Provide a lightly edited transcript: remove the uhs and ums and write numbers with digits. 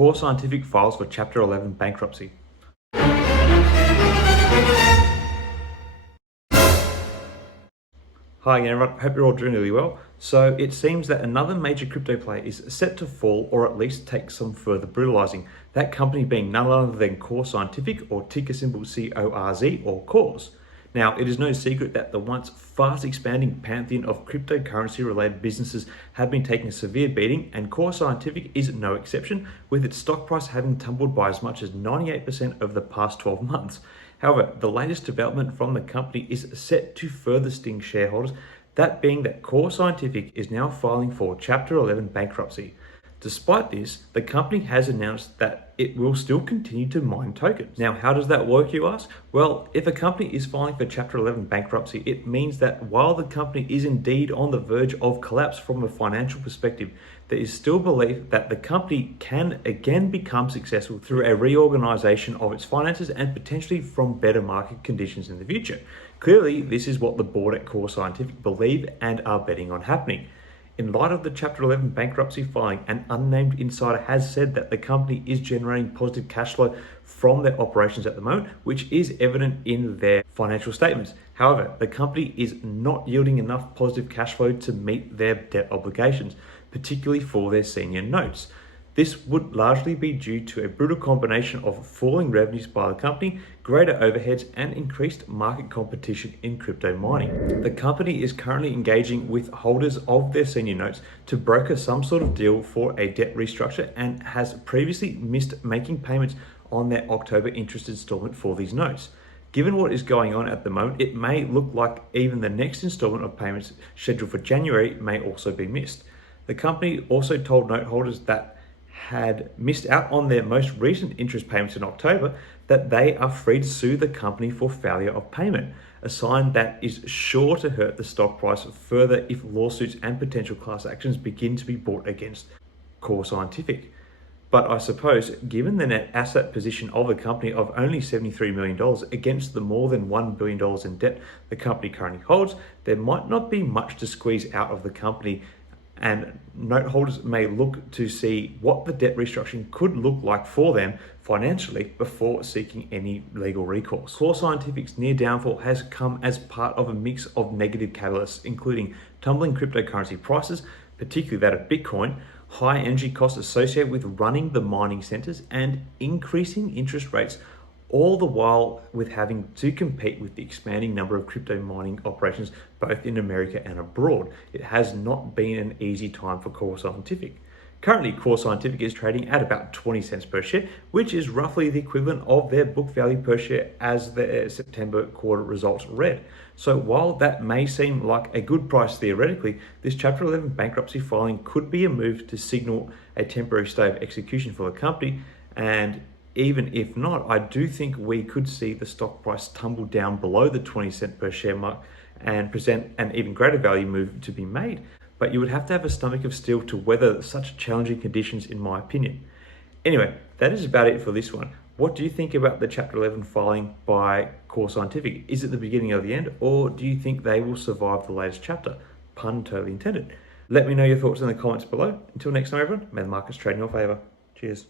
CORZ Scientific files for Chapter 11 bankruptcy. Hi again everyone, hope you're all doing really well. So it seems that another major crypto player is set to fall or at least take some further brutalizing. That company being none other than CORZ Scientific, or ticker symbol CORZ, or CORZ. Now, it is no secret that the once fast expanding pantheon of cryptocurrency related businesses have been taking a severe beating, and CORZ Scientific is no exception, with its stock price having tumbled by as much as 98% over the past 12 months. However, the latest development from the company is set to further sting shareholders, that being that CORZ Scientific is now filing for Chapter 11 bankruptcy. Despite this, the company has announced that it will still continue to mine tokens. Now, how does that work, you ask? Well, if a company is filing for Chapter 11 bankruptcy, it means that while the company is indeed on the verge of collapse from a financial perspective, there is still belief that the company can again become successful through a reorganization of its finances and potentially from better market conditions in the future. Clearly, this is what the board at CORZ Scientific believe and are betting on happening. In light of the Chapter 11 bankruptcy filing, an unnamed insider has said that the company is generating positive cash flow from their operations at the moment, which is evident in their financial statements. However, the company is not yielding enough positive cash flow to meet their debt obligations, particularly for their senior notes. This would largely be due to a brutal combination of falling revenues by the company, greater overheads, and increased market competition in crypto mining. The company is currently engaging with holders of their senior notes to broker some sort of deal for a debt restructure and has previously missed making payments on their October interest installment for these notes. Given what is going on at the moment, it may look like even the next installment of payments scheduled for January may also be missed. The company also told note holders that had missed out on their most recent interest payments in October that they are free to sue the company for failure of payment, a sign that is sure to hurt the stock price further if lawsuits and potential class actions begin to be brought against CORZ Scientific. But I suppose, given the net asset position of the company of only $73 million against the more than $1 billion in debt the company currently holds, there might not be much to squeeze out of the company, and note holders may look to see what the debt restructuring could look like for them financially before seeking any legal recourse. CORZ Scientific's near downfall has come as part of a mix of negative catalysts, including tumbling cryptocurrency prices, particularly that of Bitcoin, high energy costs associated with running the mining centers, and increasing interest rates, all the while with having to compete with the expanding number of crypto mining operations both in America and abroad. It has not been an easy time for CORZ Scientific. Currently, CORZ Scientific is trading at about 20 cents per share, which is roughly the equivalent of their book value per share as their September quarter results read. So while that may seem like a good price theoretically, this Chapter 11 bankruptcy filing could be a move to signal a temporary stay of execution for the company, and even if not, I do think we could see the stock price tumble down below the 20 cent per share mark and present an even greater value move to be made. But you would have to have a stomach of steel to weather such challenging conditions, in my opinion. Anyway, that is about it for this one. What do you think about the Chapter 11 filing by CORZ Scientific? Is it the beginning of the end, or do you think they will survive the latest chapter? Pun totally intended. Let me know your thoughts in the comments below. Until next time, everyone, may the markets trade in your favor. Cheers.